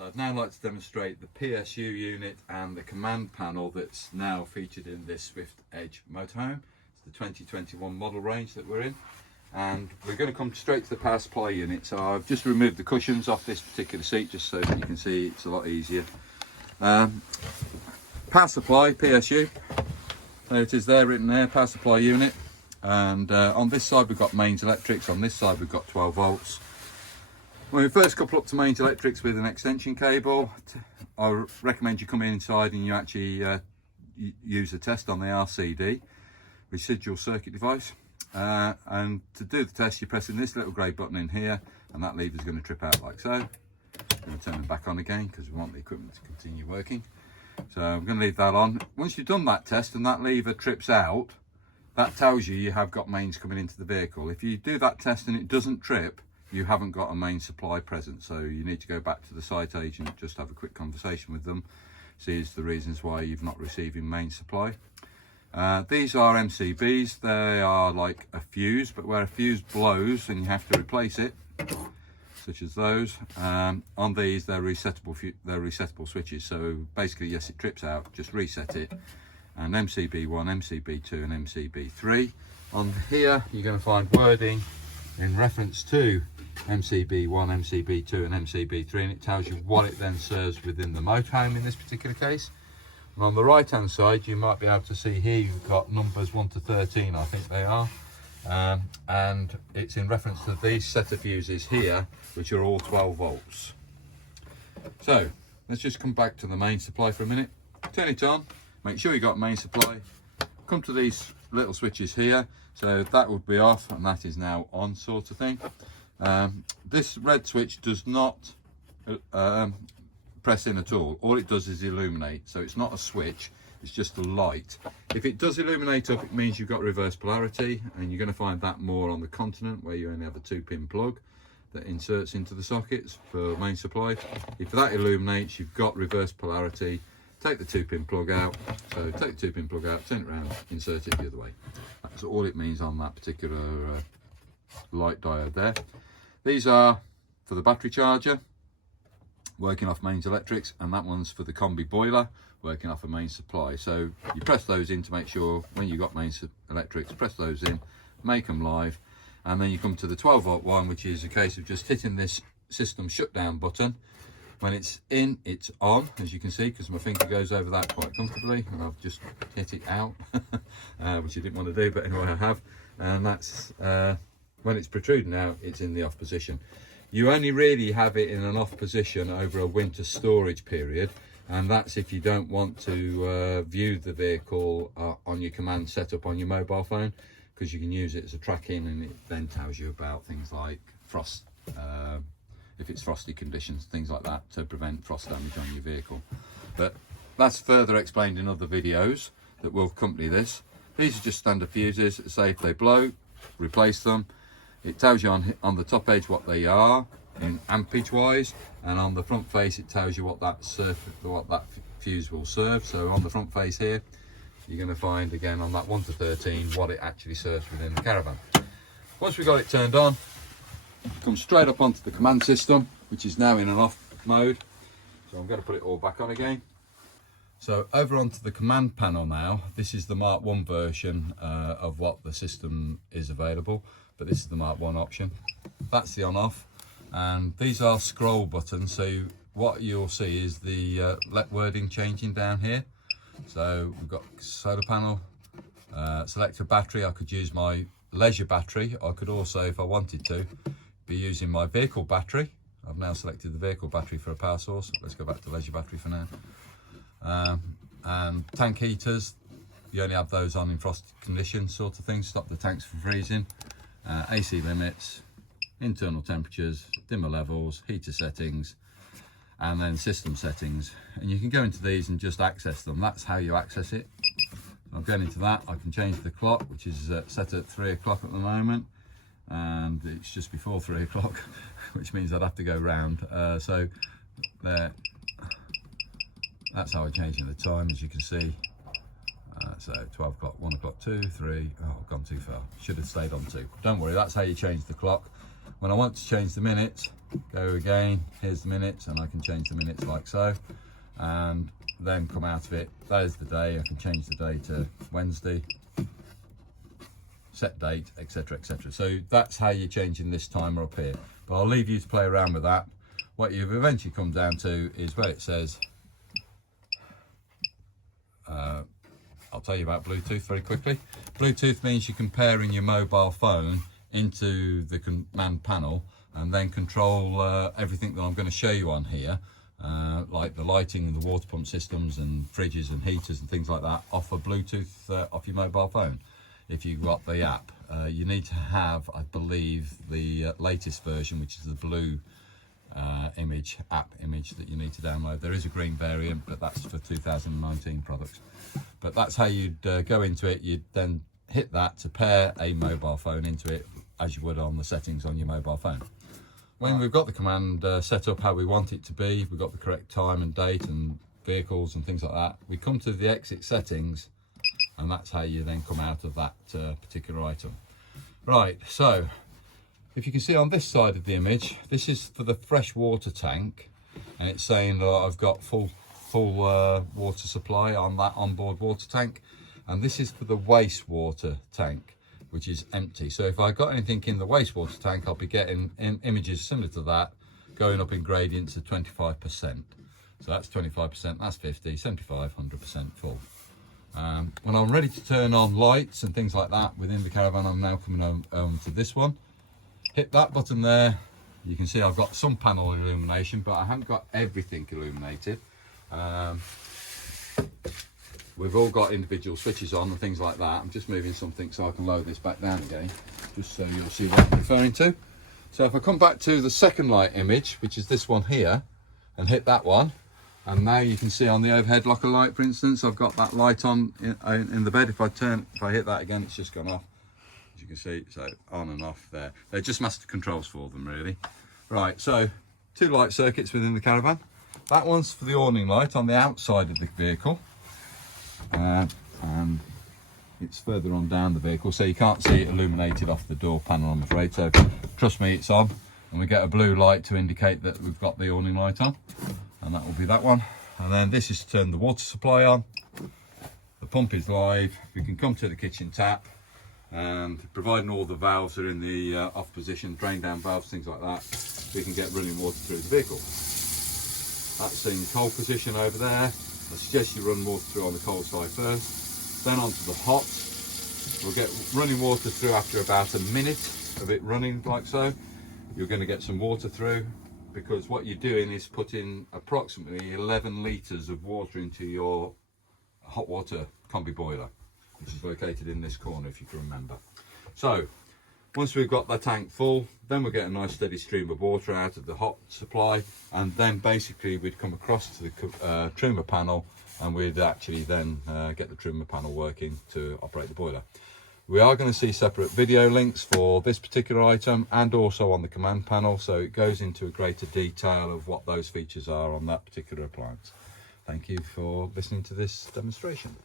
So I'd now like to demonstrate the PSU unit and the command panel that's now featured in this Swift Edge motorhome. It's the 2021 model range that we're in, and we're going to come straight to the power supply unit. So I've just removed the cushions off this particular seat just so that you can see it's a lot easier. Power supply, PSU, there it is there, written there, power supply unit. And on this side we've got mains electrics, on this side we've got 12 volts. When we first couple up to mains electrics with an extension cable, I recommend you come inside and you actually use a test on the RCD, residual circuit device. And to do the test, you're pressing this little grey button in here, and that lever is going to trip out like so. I'm going to turn it back on again because we want the equipment to continue working. So I'm going to leave that on. Once you've done that test and that lever trips out, that tells you you have got mains coming into the vehicle. If you do that test and it doesn't trip, you haven't got a main supply present, so you need to go back to the site agent, just have a quick conversation with them, see the reasons why you've not receiving main supply. These are MCBs. They are like a fuse, but where a fuse blows and you have to replace it, such as those, on these they're resettable switches. So basically, yes, it trips out, just reset it. And MCB1, MCB2 and MCB3. On here you're going to find wording in reference to MCB1, MCB2 and MCB3, and it tells you what it then serves within the motorhome in this particular case. And on the right hand side you might be able to see here you've got numbers 1 to 13, I think they are, and it's in reference to these set of fuses here, which are all 12 volts. So let's just come back to the main supply for a minute. Turn it on, make sure you got main supply, come to these little switches here, so that would be off and that is now on, sort of thing. This red switch does not press in at all it does is illuminate, so it's not a switch, it's just a light. If it does illuminate up, it means you've got reverse polarity, and you're going to find that more on the Continent, where you only have a 2-pin plug that inserts into the sockets for main supply. If that illuminates, you've got reverse polarity. Take the 2-pin plug out, so take the 2-pin plug out, turn it around, insert it the other way. That's all it means on that particular light diode there. These are for the battery charger, working off mains electrics, and that one's for the combi boiler, working off a main supply. So you press those in to make sure when you've got mains electrics, press those in, make them live, and then you come to the 12 volt one, which is a case of just hitting this system shutdown button. When it's in, it's on, as you can see, because my finger goes over that quite comfortably, and I've just hit it out, which I didn't want to do, but anyway I have. And that's when it's protruding out, it's in the off position. You only really have it in an off position over a winter storage period, and that's if you don't want to view the vehicle on your command setup on your mobile phone, because you can use it as a track-in, and it then tells you about things like frost, if it's frosty conditions, things like that, to prevent frost damage on your vehicle. But that's further explained in other videos that will accompany this. These are just standard fuses. Say if they blow, replace them. It tells you on the top edge what they are in ampage wise, and on the front face it tells you what that fuse will serve. So on the front face here, you're going to find again on that 1 to 13 what it actually serves within the caravan. Once we've got it turned on, come straight up onto the command system, which is now in an off mode. So I'm going to put it all back on again. So over onto the command panel now. This is the Mark 1 version of what the system is available, but this is the Mark 1 option. That's the on off, and these are scroll buttons. So what you'll see is the let wording changing down here. So we've got solar panel, select a battery. I could use my leisure battery. I could also, if I wanted to, be using my vehicle battery. I've now selected the vehicle battery for a power source. Let's go back to leisure battery for now. And tank heaters, you only have those on in frosty conditions, sort of thing, stop the tanks from freezing. AC limits, internal temperatures, dimmer levels, heater settings, and then system settings. And you can go into these and just access them. That's how you access it. I'm going into that. I can change the clock, which is set at 3 o'clock at the moment, and it's just before 3 o'clock, which means I'd have to go round. So there, that's how I change the time, as you can see. So 12 o'clock, 1 o'clock, 2, 3, oh, I've gone too far. Should have stayed on 2. Don't worry, that's how you change the clock. When I want to change the minutes, go again, here's the minutes, and I can change the minutes like so, and then come out of it. There's the day. I can change the day to Wednesday, set date, etc, etc. So that's how you're changing this timer up here, but I'll leave you to play around with that. What you've eventually come down to is where it says, I'll tell you about Bluetooth very quickly. Bluetooth means you're comparing your mobile phone into the command panel and then control everything that I'm going to show you on here, like the lighting and the water pump systems and fridges and heaters and things like that, off a Bluetooth off your mobile phone. If you've got the app, you need to have, I believe, the latest version, which is the blue app image that you need to download. There is a green variant, but that's for 2019 products. But that's how you'd go into it. You'd then hit that to pair a mobile phone into it, as you would on the settings on your mobile phone. When we've got the command set up how we want it to be, we've got the correct time and date and vehicles and things like that, we come to the exit settings, and that's how you then come out of that particular item. Right, so if you can see on this side of the image, this is for the fresh water tank, and it's saying that I've got full water supply on that onboard water tank, and this is for the wastewater tank, which is empty. So if I got anything in the wastewater tank, I'll be getting images similar to that, going up in gradients of 25%. So that's 25%, that's 50, 75, 100% full. When I'm ready to turn on lights and things like that within the caravan, I'm now coming on to this one. Hit that button there. You can see I've got some panel illumination, but I haven't got everything illuminated. We've all got individual switches on and things like that. I'm just moving something so I can load this back down again, just so you'll see what I'm referring to. So if I come back to the second light image, which is this one here, and hit that one, and now you can see on the overhead locker light, for instance, I've got that light on in the bed. If I hit that again, it's just gone off. As you can see, so on and off there. They're just master controls for them, really. Right, so 2 light circuits within the caravan. That one's for the awning light on the outside of the vehicle, and it's further on down the vehicle, so you can't see it illuminated off the door panel, I'm afraid. So trust me, it's on, and we get a blue light to indicate that we've got the awning light on, and that will be that one. And then this is to turn the water supply on. The pump is live. We can come to the kitchen tap, and providing all the valves are in the off position, drain down valves, things like that, we can get running water through the vehicle. That's in cold position over there. I suggest you run water through on the cold side first, then onto the hot. We'll get running water through after about a minute of it running like so. You're going to get some water through, because what you're doing is putting approximately 11 litres of water into your hot water combi boiler, which is located in this corner, if you can remember. So once we've got the tank full, then we'll get a nice steady stream of water out of the hot supply, and then basically we'd come across to the trimmer panel, and we'd actually then get the trimmer panel working to operate the boiler. We are going to see separate video links for this particular item and also on the command panel, so it goes into a greater detail of what those features are on that particular appliance. Thank you for listening to this demonstration.